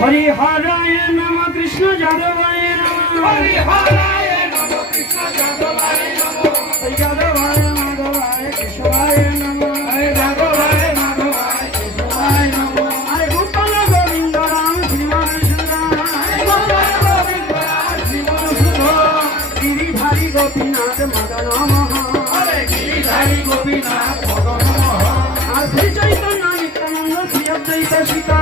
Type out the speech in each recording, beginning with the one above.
হরিহরায় নম কৃষ্ণ যাদবায় নম হরিহরায় নম কৃষ্ণ যাদবায় নম যাদবায় মাধবায় কেশবায় নম যাদবায় মাধবায় কেশবায় নম আরে গোপাল গোবিন্দ রাম শ্রীমান সুন্দর গোপাল গোবিন্দ রাম শ্রীমান সুন্দর গিরিধারী গোপীনাথ মদন মোহন আরে গিরিধারী গোপীনাথ মদন মোহন আর শ্রী চৈতন্য নিত্যানন্দ শ্রী অদ্বৈত সীতা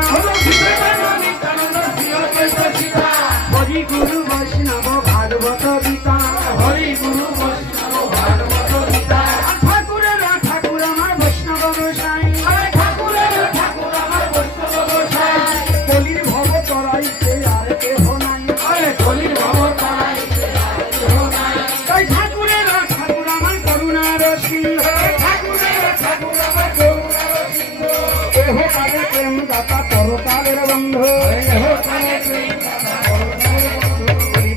হরি গুরু বৈষ্ণব ভাগবত গীতা হরি গুরু বৈষ্ণব ভাগবত গীতা ঠাকুরের ঠাকুর আমার বৈষ্ণব গোসাই ঠাকুরের ঠাকুর আমার বৈষ্ণব গোসাই কলির ভব তরাইতে আর কেহ নাই কলির ভব তরাইতে আর কেহ নাই তাই ঠাকুরের ঠাকুর আমার করুণার সিংহ ঠাকুরের ঠাকুর আমার করুণার সিংহ এহ কালে প্রেম দাতা পরকালের বন্ধু এহ কালে প্রেম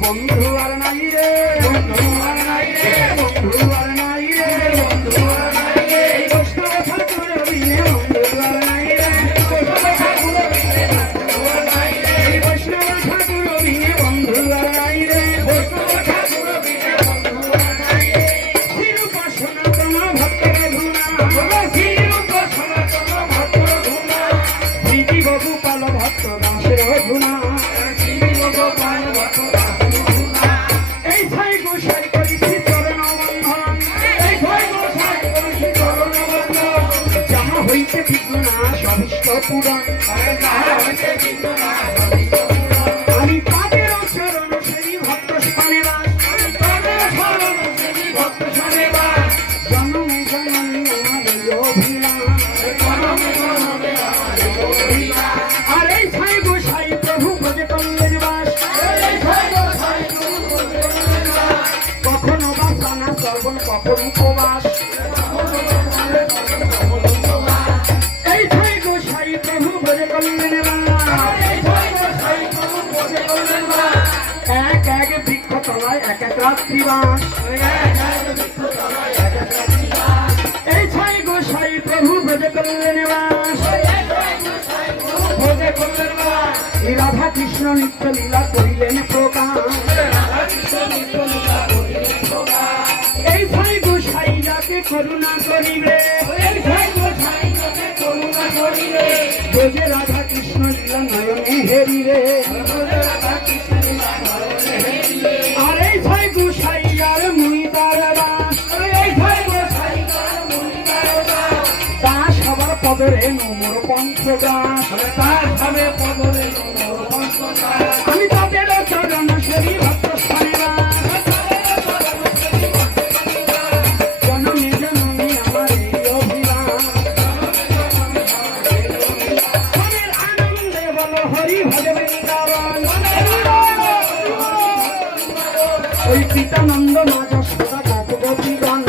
বন্ধু আর নাই রে বন্ধু আর নাই রে বন্ধু আর নাই রে বন্ধু আর নাই রে বৈষ্ণব ঠাকুর বিনে বন্ধু আর নাই রে বৈষ্ণব ঠাকুর বিনে বন্ধু আর নাই রে বৈষ্ণব ঠাকুর বিনে বন্ধু আর নাই রে বৈষ্ণব ঠাকুর বিনে বন্ধু আর নাই রে শ্রীরূপ সনাতন ভক্তের ধুনা শ্রীরূপ সনাতন ভক্তের ধুনা শ্রী গোপাল ভক্ত দাসের ধুনা শ্রী গোপাল ভক্ত হইতে বিঘ্নাশ অভিষ্ট পুরাণ আমি তাদের চরণ সেই ভক্ত স্থানে বাস জনমে জনমে আমাদের অভিলাষ আর এই ছাই গোসাই প্রভু ভোজে করলেন বাস কখনো বা সানা শ্রবণ কখন উপবাস এক এক বৃক্ষ তলায় এক এক রাত্রিবাস এই ছয় গোসাই প্রভু ভোজে করলেন বাস এই রাধা কৃষ্ণ নিত্য লীলা করিলেন প্রকাশ এই ছয় গোসাই যাকে করুণা করিবে যে রাধা কৃষ্ণ লীলা নয়নে হেরিরে আর এই ছয় গোসাই আর মুই তার দাস সবার পদরে নমর পঞ্চদাস তার ভাবে পদরে নমর পঞ্চদাস আমি তাদের চরণ সেবী ভক্ত স্থানে জনমে জনমে আমার এই অভিলাষ আনন্দে বল হরি ভজ বৃন্দাবন ওই পিতানন্দ মা যশোদা গোপগোপীগণ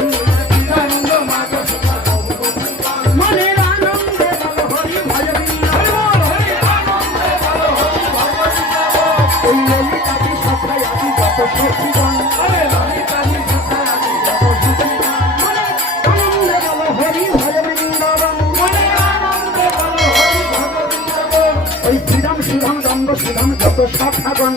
পিতানন্দ মা যশোদা গোপগোপীগণ মনের আনন্দে বল হরি ভজ বৃন্দাবন ওই ললিতাদি সখায় আদি যত সখীগণ ললিতাদি সখায় আদি যত সখীগণ মনের আনন্দে বল হরি ভজ বৃন্দাবন মনের আনন্দে বল হরি ভজ বৃন্দাবন ওই শ্রীরাম সুধাম দণ্ড সুধাম যত সখাগণ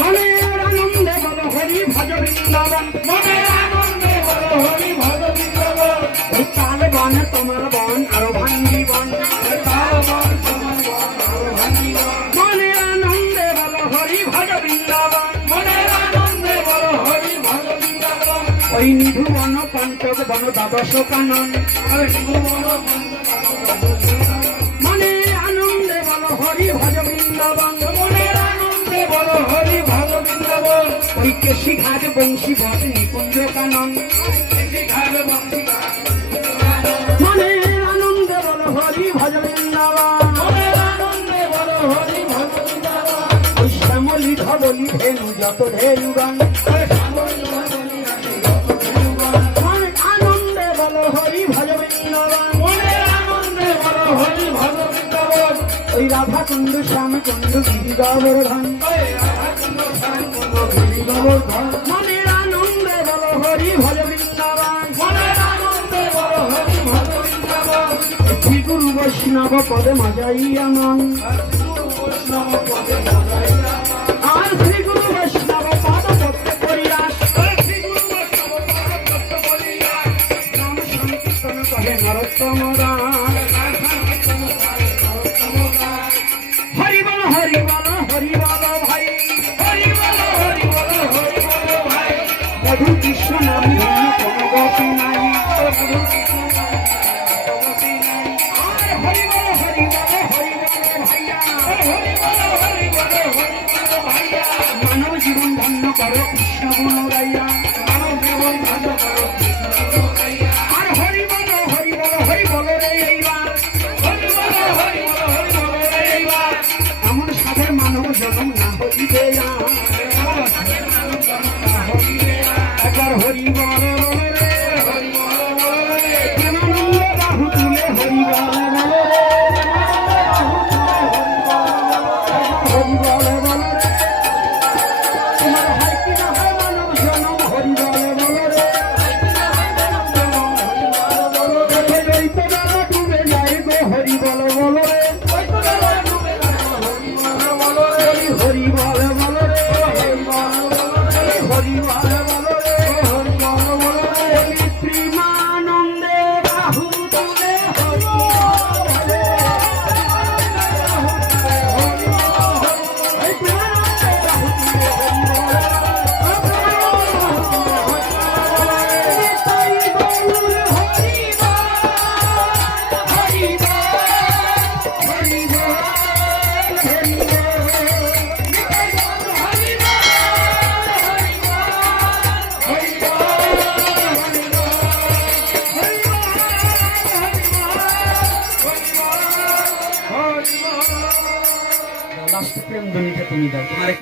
মনের আনন্দে বল হরি ভজ বৃন্দাবন মনের আনন্দে বল হরি ভজ বৃন্দাবন ওই তাল বন তোমার বন আরো ভাঙ্গি বন তাল বন তোমার বন আরো ভাঙ্গি বন মনের আনন্দে বল হরি ভজ বৃন্দাবন মনের আনন্দে বল হরি ভজ বৃন্দাবন ওই নিধু বন পঞ্চক বন দ্বাদশ কানন মনের আনন্দে বল হরি ভজ বৃন্দাবন মনের আনন্দে বল হরি ভজ বৃন্দাবন ওই কেশি ঘাট বংশী বট নিকুঞ্জ কানন মনের আনন্দে বল হরি ভজ বৃন্দাবন মনের আনন্দে বল হরি ভজ বৃন্দাবন ওই শ্যামলি ধবলি ধেনু যত ধেনুগণ মনের আনন্দে বল হরি ভজ বৃন্দাবন মনের আনন্দে বল হরি ভজ বৃন্দাবন ওই রাধা কুণ্ড শ্যাম কুণ্ড গিরি গোবর্ধন মনের আনন্দে বল হরি ভজ বৃন্দাবন মনের আনন্দে বল হরি ভজ বৃন্দাবন গুরু বৈষ্ণব পদে মজাইয়া মন আর শ্রী গুরু বৈষ্ণব পদ ভক্ত করিয়া নাম সংকীর্তন কহে নরোত্তম দাস। হরি বল হরি বল হরি বল ভাই, হরি বল হরি বল হরি বল ভাই। মধু কৃষ্ণ নাম ধন্য কোনো গতি নাই, আর হরি বল হরি বল হরি বল ভাইয়া, হরি বল হরি বল হরি বল ভাইয়া। মানব জীবন ধন্য করো কৃষ্ণ গুণ গাইয়া, মানব জীবন ধন্য করো কৃষ্ণ গুণ গাইয়া। আর হরি বল হরি বল হরি বল রে এইবার, হরি বল হরি বল হরি বল রে এইবার। এমন সাধের মানব জন্ম না হইবে না, একবার হরি বল রে, হরি বল রে। প্রেমানন্দ বাহু তুলে হরি বল রে, হরি বল বল রে। তোমার হয় কি না হয় মানব জন্ম, হরি বল বল রে। দ্বৈত বেলা ডুবে যায় গো, হরি বল বল রে। হরি বল বল রে, হরি বল বল রে, হরি বল বল রে। প্রেমানন্দে বাহু তুলে হরি বল রে, হরি বল। এই প্রেমানন্দে বাহু তুলে হরি বল রে, তাই গৌর হরি বল, হরি বল, হরি বল, হরি বল। লাস্ট প্রেম ধ্বনিটা তুমি দাও, তোমার